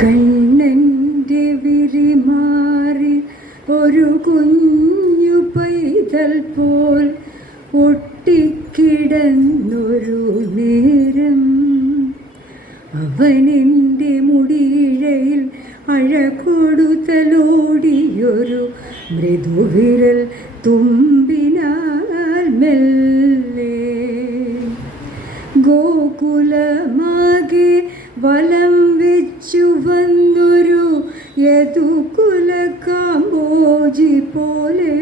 കണ്ണന്റെ വിരിമാറി ഒരു കുഞ്ഞു പൈതൽ പോൽ ഒട്ടിക്കിടന്നൊരു നേരം. അവനെന്റെ മുടിയിഴയിൽ അഴകൊടുത്തലോടിയൊരു മൃദുവിരൽ തുമ്പിനാൽ മെല്ലെ. ഗോകുലമാകെ വലം വന്നൊരു യദുകുല കാമ്പോജി പോലെ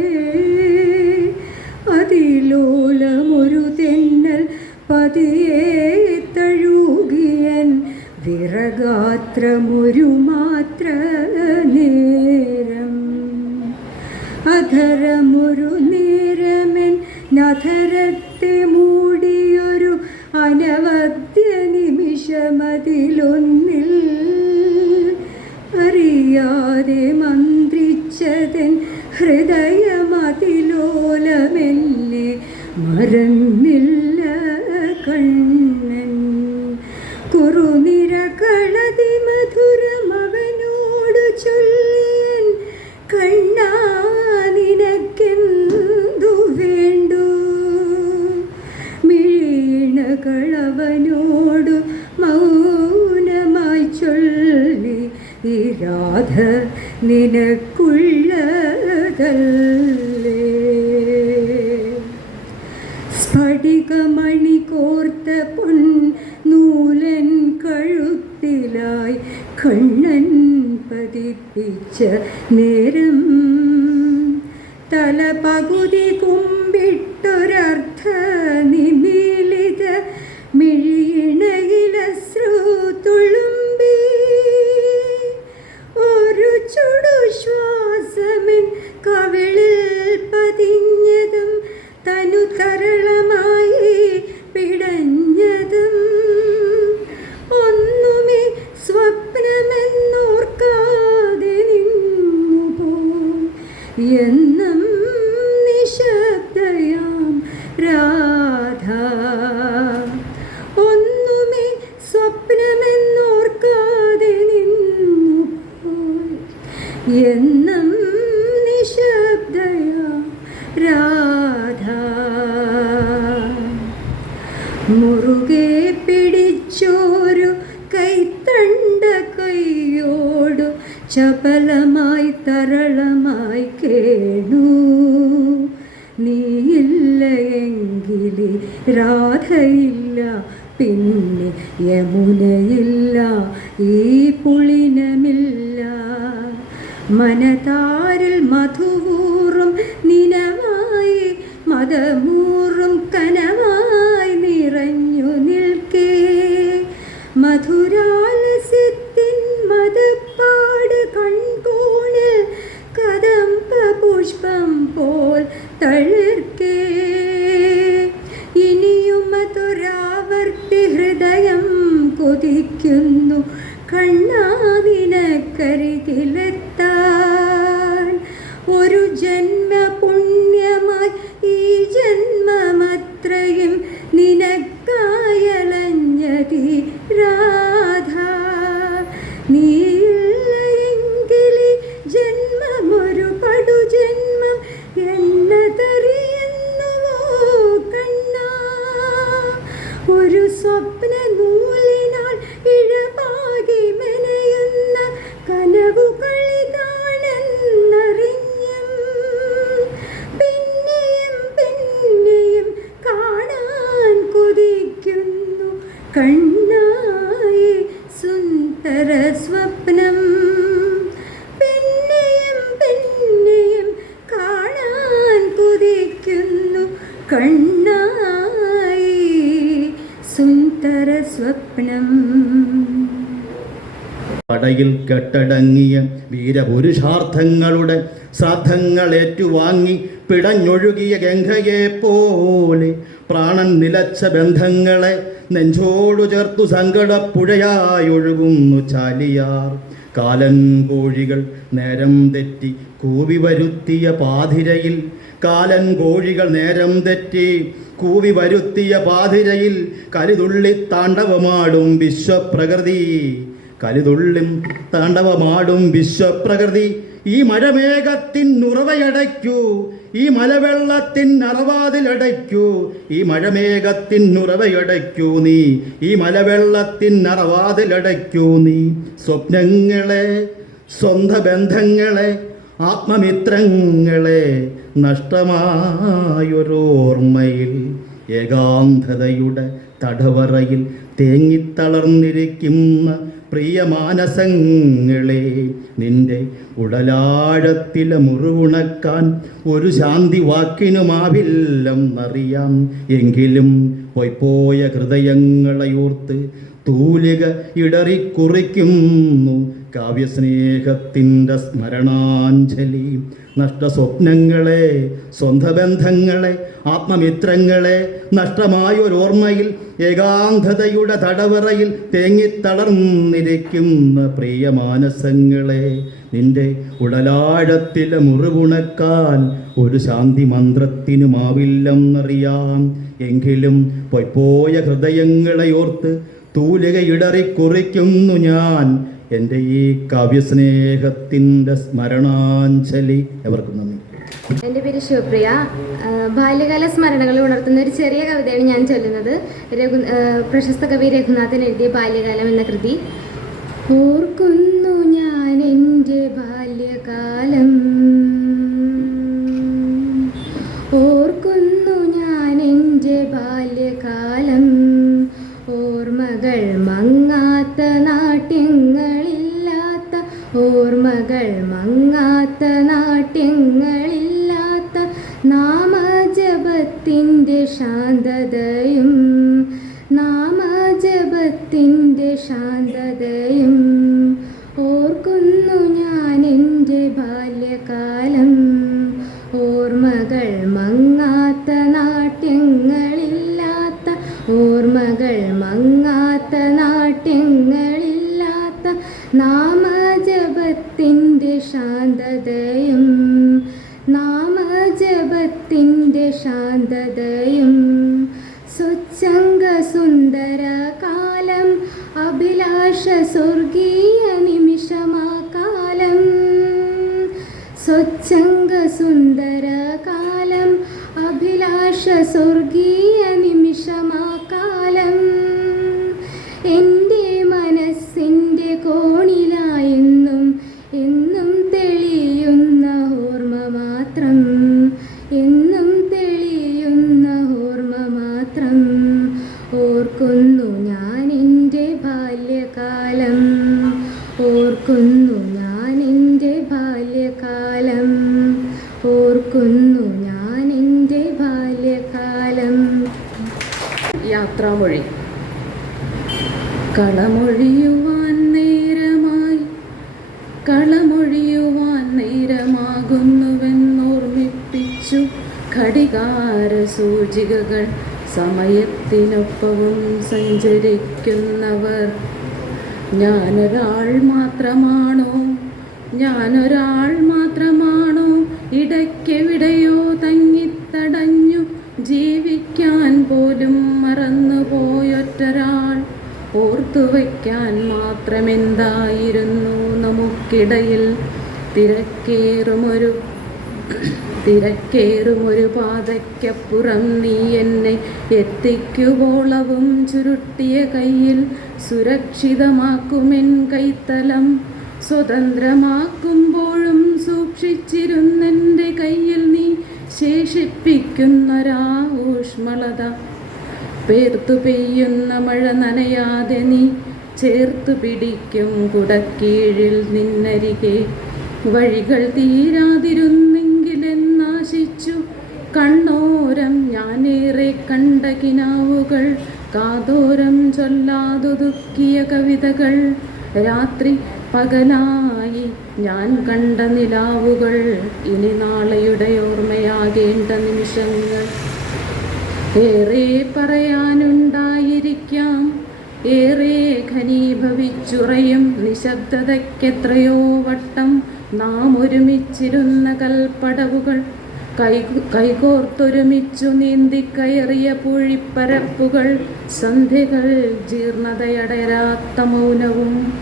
അതിലോലമൊരു തെന്നൽ പതിയെ തഴുകിയൻ വിറഗാത്രമൊരു മാത്ര നേരം. അധരമൊരു നേരമെൻ നധരത്തെ മൂടിയൊരു സ്ഫടികമണി കോർത്ത പൊൻ നൂലൻ കഴുത്തിലായി കണ്ണൻ പതിപ്പിച്ച നേരം. തല പകുതി കുമ്പിട്ടൊരർത്ഥ ചപലമായി തരളമായി കേണു നീയില്ല എങ്കിൽ രാധയില്ല പിന്നെ യമുനയില്ല കണ്ണായി സുന്ദര സ്വപ്നം. പടയിൽ കെട്ടടങ്ങിയ വീരപുരുഷാർത്ഥങ്ങളുടെ ശ്രാദ്ധങ്ങൾ ഏറ്റുവാങ്ങി പിടഞ്ഞൊഴുകിയ ഗംഗയെ പോലെ പ്രാണൻ നിലച്ച ബന്ധങ്ങളെ നെഞ്ചോടു ചേർത്തു സങ്കടപ്പുഴയായൊഴുകുന്നു ചാലിയാർ. കാലൻ കോഴികൾ നേരം തെറ്റി കൂവി വരുത്തിയ പാതിരയിൽ കാലൻ കോഴികൾ നേരം തെറ്റി കൂവി വരുത്തിയ പാതിരയിൽ കരുതുള്ളി താണ്ഡവമാടും വിശ്വപ്രകൃതി. കലിതുള്ളിം താണ്ഡവമാടും വിശ്വപ്രകൃതി. ഈ മഴമേഘത്തിൻ ഉറവയടയ്ക്കൂ ഈ മലവെള്ളത്തിൻ അറവാതിലടയ്ക്കൂ ഈ മഴമേഘത്തിൻ ഉറവയടയ്ക്കൂ നീ. ഈ മലവെള്ളത്തിൻ അറവാതിലടയ്ക്കൂ നീ. സ്വപ്നങ്ങളെ സ്വന്ത ബന്ധങ്ങളെ ആത്മമിത്രങ്ങളെ നഷ്ടമായൊരോർമ്മയിൽ ഏകാന്തതയുടെ തടവറയിൽ തേങ്ങിത്തളർന്നിരിക്കുന്ന പ്രിയമാനസങ്ങളെ നിന്റെ ഉടലാഴത്തിലെ മുറിവുണക്കാൻ ഒരു ശാന്തി വാക്കിനുമാവില്ലെന്നറിയാം എങ്കിലും പൊയ്പോയ ഹൃദയങ്ങളെയോർത്ത് തൂലിക ഇടറിക്കുറിക്കുന്നു. കാവ്യസ്നേഹത്തിന്റെ സ്മരണാഞ്ജലി നഷ്ടസ്വപ്നങ്ങളെ സ്വന്തബന്ധങ്ങളെ ആത്മമിത്രങ്ങളെ നഷ്ടമായൊരോർമ്മയിൽ ഏകാന്തതയുടെ തടവറയിൽ തേങ്ങിത്തളർന്നിരിക്കുന്ന പ്രിയമാനസങ്ങളെ നിന്റെ ഉടലാഴത്തിലെ മുറിവുണക്കാൻ ഒരു ശാന്തി മന്ത്രത്തിനുമാവില്ലെന്നറിയാം എങ്കിലും പൊയ്പോയ ഹൃദയങ്ങളെയോർത്ത് തൂലിക ഇടറിക്കുറിക്കുന്നു ഞാൻ. എന്റെ ഈ കാവ്യസ്നേഹത്തിന്റെ സ്മരണാഞ്ജലി എവർക്കും നന്ദി. എന്റെ പേര് ശിവപ്രിയ ബാല്യകാല സ്മരണകൾ ഉണർത്തുന്ന ഒരു ചെറിയ കവിതയാണ് ഞാൻ ചൊല്ലുന്നത്. രഘു പ്രശസ്ത കവി രഘുനാഥൻ എഴുതിയ ബാല്യകാലം എന്ന കൃതി. ഓർക്കുന്നു ഞാൻ എന്റെ ബാല്യകാലം. കളമൊഴിയുവാൻ നേരമായി കളമൊഴിയുവാൻ നേരമാകുന്നുവെന്നോർമ്മിപ്പിച്ചു ഘടികാര സൂചികകൾ സമയത്തിനൊപ്പവും സഞ്ചരിക്കുന്നവർ ഞാനൊരാൾ മാത്രമാണോ? ഞാനൊരാൾ മാത്രമാണോ? ഇടയ്ക്കെവിടെയോ തങ്ങിത്തടഞ്ഞു ജീവിക്കാൻ പോലും മറന്നുപോയൊറ്റൊരാൾ. ഓർത്തുവയ്ക്കാൻ മാത്രമെന്തായിരുന്നു നമുക്കിടയിൽ? തിരക്കേറുമൊരു തിരക്കേറുമൊരു പാതയ്ക്കപ്പുറം നീ എന്നെ എത്തിക്കുവോളവും ചുരുട്ടിയ കയ്യിൽ. സുരക്ഷിതമാക്കുമെൻ കൈത്തലം. സ്വതന്ത്രമാക്കുമ്പോഴും സൂക്ഷിച്ചിരുന്നെന്റെ കയ്യിൽ നീ ശേഷിപ്പിക്കുന്നൊരാ ഊഷ്മളത. പേർത്തു പെയ്യുന്ന മഴ നനയാതെ നീ ചേർത്തു പിടിക്കും കുടക്കീഴിൽ നിന്നരികെ. വഴികൾ തീരാതിരുന്നെങ്കിലെന്നാശിച്ചു കണ്ണോരം ഞാനേറെ കണ്ട കിനാവുകൾ. കാതോരം ചൊല്ലാതൊതുക്കിയ കവിതകൾ. രാത്രി പകലായി ഞാൻ കണ്ട നിലാവുകൾ. ഇനി നാളെയുടെ ഓർമ്മയാകേണ്ട നിമിഷങ്ങൾ. ഏറെ പറയാനുണ്ടായിരിക്കാം. ഏറെ ഘനീഭവിച്ചുറയും നിശബ്ദതയ്ക്കെത്രയോ വട്ടം നാം ഒരുമിച്ചിരുന്ന കൽപ്പടവുകൾ. കൈ കൈകോർത്തൊരുമിച്ചു നീന്തിക്കയറിയ പൂഴിപ്പരപ്പുകൾ സന്ധ്യകൾ ജീർണതയടരാത്ത മൗനവും.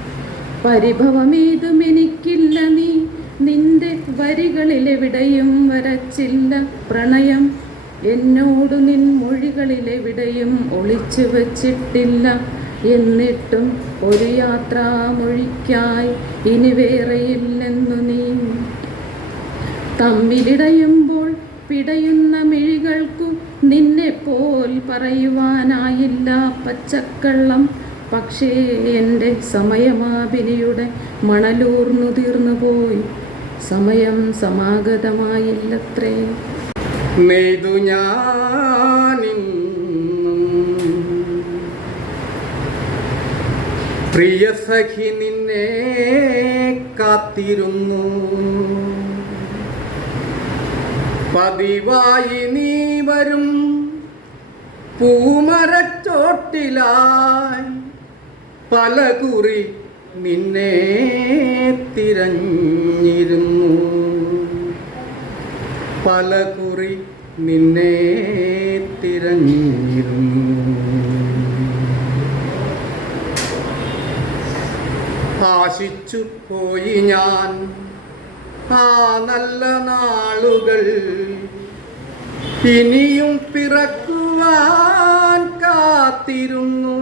പരിഭവമേതും എനിക്കില്ല നീ. നിന്റെ വരികളിലെവിടെയും വരച്ചില്ല പ്രണയം. എന്നോടു നിൻ മൊഴികളിലെവിടെയും ഒളിച്ചു വച്ചിട്ടില്ല. എന്നിട്ടും ഒരു യാത്രാമൊഴിക്കായി ഇനി വേറെയില്ലെന്നു നീ. തമ്മിലിടയുമ്പോൾ പിടയുന്ന മിഴികൾക്കു നിന്നെ പോൽ പറയുവാനായില്ല പച്ചക്കള്ളം. പക്ഷേ എന്റെ സമയമാപിനിയുടെ മണലൂർന്നു തീർന്നു പോയി സമയം സമാഗതമായില്ലത്രേ. നെയ്തു പ്രിയ സഖി നിന്നെ കാത്തിരുന്നു. പതിവായി നീ വരും പൂമരച്ചോട്ടിലായി. പല കുറി നിന്നെ തിരഞ്ഞിരുന്നു. പല കുറി നിന്നെ തിരഞ്ഞിരുന്നു ആശിച്ചു പോയി ഞാൻ ആ നല്ല നാളുകൾ ഇനിയും പിറക്കുവാൻ കാത്തിരുന്നു.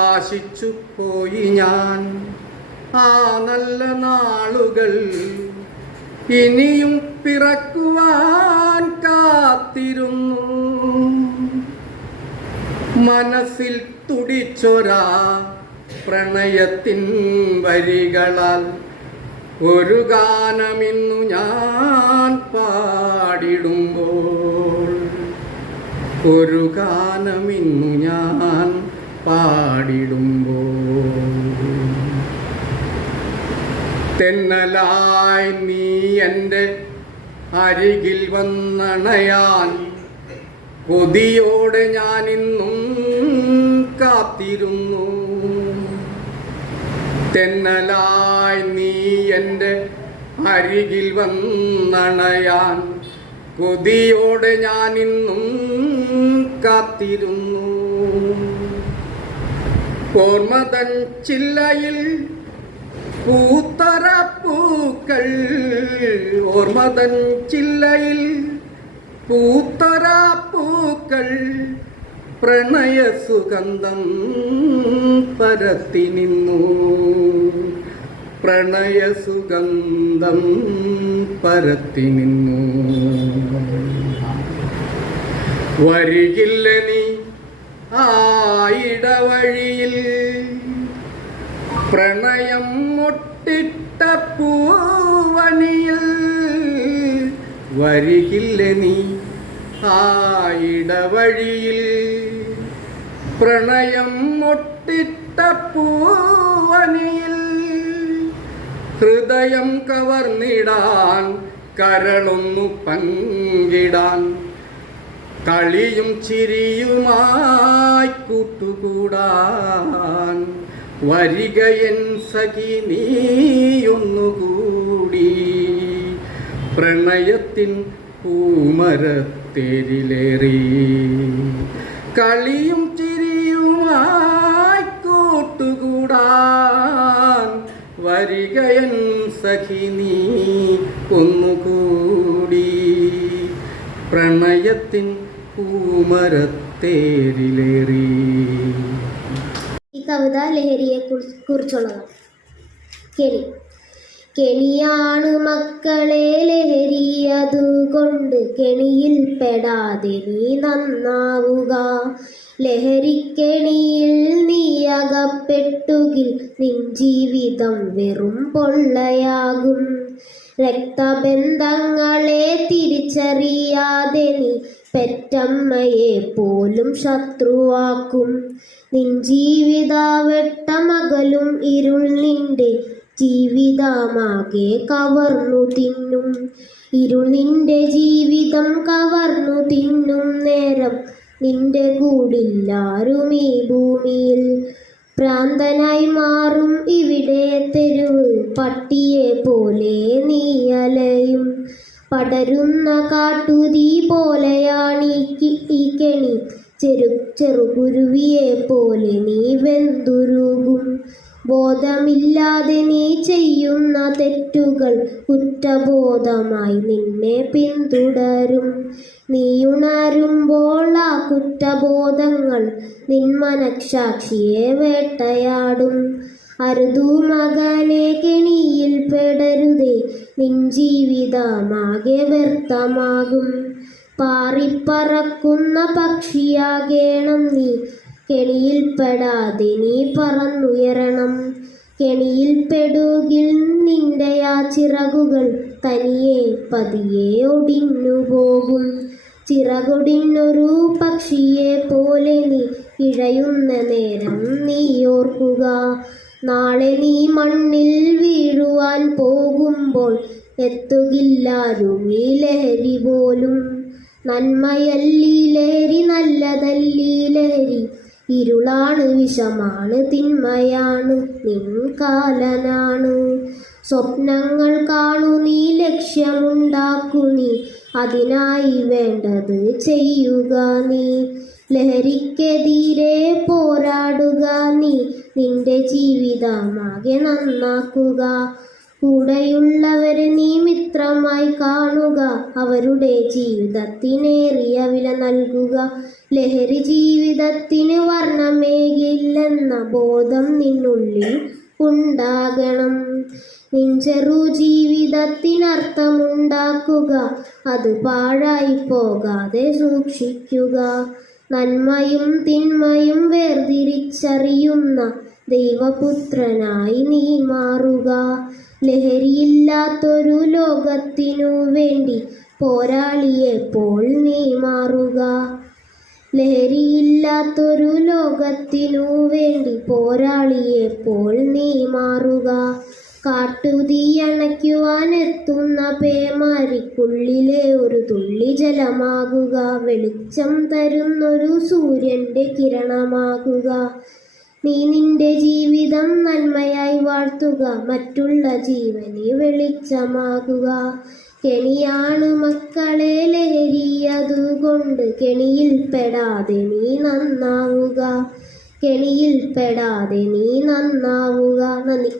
ആശിച്ചു പോയി ഞാൻ ആ നല്ല നാളുകൾ ഇനിയും പിറക്കുവാൻ കാത്തിരുന്നു. മനസ്സിൽ തുടിച്ചൊരാ പ്രണയത്തിൻ വരികളാൽ. ഒരു ഗാനമിന്നു ഞാൻ പാടിടുമ്പോൾ. ഒരു ഗാനമിന്നു ഞാൻ പാടിടുമ്പോൾ. തെന്നലായി നീ എന്റെ അരികിൽ വന്നണയാൻ കൊതിയോടെ ഞാൻ ഇന്നും കാത്തിരുന്നു. തെന്നലായി നീ എന്റെ അരികിൽ വന്നണയാൻ കൊതിയോടെ ഞാൻ ഇന്നും കാത്തിരുന്നു. ഓർമ്മതൻ ചില്ലയിൽ പൂത്തറ പൂക്കൾ ഓർമ്മതൻ ചില്ലയിൽ. പൂത്തറ പൂക്കൾ പ്രണയ സുഗന്ധം പരത്തി നിന്നു. പ്രണയ സുഗന്ധം പരത്തി നിന്നു. വരികില്ല നീ ആയിടവഴിയിൽ പ്രണയം മുട്ടിട്ട പൂവണിയിൽ വരികില്ല നീ ആയിടവഴിയിൽ പ്രണയം മുട്ടിട്ട പൂവണിയിൽ ഹൃദയം കവർന്നിടാൻ കരളൊന്നു പങ്കിടാൻ കളിയും ചിരിയുമായി കൂട്ടുകൂടാൻ വരികയൻ സഖി നീയൊന്നുകൂടി. പ്രണയത്തിൻ പൂമരത്തേരിലേറി. കളിയും ചിരിയുമായി കൂട്ടുകൂടാൻ വരികയൻ സഖി നീ ഒന്നുകൂടി. പ്രണയത്തിൻ പൂമരത്തേരിലേറി. ലഹരിയെ കുറിച്ചുള്ളതാണ് കെളി. കെണിയാണ് മക്കളെ ലഹരി അതുകൊണ്ട് കെണിയിൽ പെടാതെ നീ നന്നാവുക. ലഹരിക്കെണിയിൽ നീ അകപ്പെട്ടുകിൽ നിൻ ജീവിതം വെറും പൊള്ളയാകും. രക്തബന്ധങ്ങളെ തിരിച്ചറിയാതെ നീ പെറ്റമ്മയെ പോലും ശത്രുവാക്കും. നിൻ ജീവിതാവെട്ടമകലും ഇരുൾ നിന്റെ ജീവിതമാകെ കവർന്നു തിന്നും. ഇരുൾ നിന്റെ ജീവിതം കവർന്നു തിന്നും നേരം നിന്റെ കൂടില്ലാരും ഈ ഭൂമിയിൽ. പ്രാന്തനായി മാറും ഇവിടെ തെരുവ് പട്ടിയെ പോലെ നീ അലയും. പടരുന്ന കാട്ടുതീ പോലെയാണ് ഈ കെണി. ചെറു ചെറുകുരുവിയെ പോലെ നീ വെന്തുരുകും. ബോധമില്ലാതെ നീ ചെയ്യുന്ന തെറ്റുകൾ കുറ്റബോധമായി നിന്നെ പിന്തുടരും. നീ ഉണരുമ്പോൾ ആ കുറ്റബോധങ്ങൾ നിന്മനക്ഷാക്ഷിയെ വേട്ടയാടും. അരുതു മകനെ കെണിയിൽ പെടരുതേ നിൻ ജീവിതമാകെ വ്യർത്ഥമാകും. പാറിപ്പറക്കുന്ന പക്ഷിയാകേണം നീ. കെണിയിൽപ്പെടാതെ നീ പറന്നുയരണം. കെണിയിൽപ്പെടുകിൽ നിന്റെ ആ ചിറകുകൾ തനിയെ പതിയെ ഒടിഞ്ഞു പോകും ചിറകൊടിഞ്ഞൊരു പക്ഷിയെ പോലെ നീ ഇഴയുന്ന നേരം നീ ഓർക്കുക. നാളെ നീ മണ്ണിൽ വീഴുവാൻ പോകുമ്പോൾ എത്തുകില്ലാരും ഈ ലഹരി പോലും. നന്മയല്ലീ നല്ലതല്ലീലേരി ഇരുളാണ് വിഷമാണ് തിന്മയാണ് നിൻകാലനാണ്. സ്വപ്നങ്ങൾ കാണു നീ ലക്ഷ്യമുണ്ടാക്കു നീ. അതിനായി വേണ്ടത് ചെയ്യുക നീ. ലഹരിക്കെതിരെ പോരാടുക നീ. നിന്റെ ജീവിതമാകെ നന്നാക്കുക. കൂടെയുള്ളവരെ നീ മിത്രമായി കാണുക. അവരുടെ ജീവിതത്തിനേറിയ വില നൽകുക. ലഹരി ജീവിതത്തിന് വർണമേകില്ലെന്ന ബോധം നിന്നുള്ളിൽ ഉണ്ടാകണം. നിൻ ചെറു ജീവിതത്തിനർത്ഥമുണ്ടാക്കുക. അത് പാഴായി പോകാതെ സൂക്ഷിക്കുക. നന്മയും തിന്മയും വേർതിരിച്ചറിയുന്ന ദൈവപുത്രനായി നീ മാറുക. ലഹരിയില്ലാത്തൊരു ലോകത്തിനു വേണ്ടി പോരാളിയെപ്പോൾ നീ മാറുക. ലഹരിയില്ലാത്തൊരു ലോകത്തിനു വേണ്ടി പോരാളിയെപ്പോൾ നീ മാറുക. കാട്ടുതീ അണയ്ക്കുവാൻ എത്തുന്ന പേമാരിക്കുള്ളിലെ ഒരു തുള്ളി ജലമാകുക. വെളിച്ചം തരുന്നൊരു സൂര്യന്റെ കിരണമാകുക. നീ നിന്റെ ജീവിതം നന്മയായി വാഴ്ത്തുക മറ്റുള്ള ജീവനെ വെളിച്ചമാകുക. കെണിയാണ് മക്കളെ ലഹരി അതുകൊണ്ട് കെണിയിൽ പെടാതെ നീ നന്നാവുക. കെണിയിൽ പെടാതെ നീ നന്നാവുക. നന്ദി.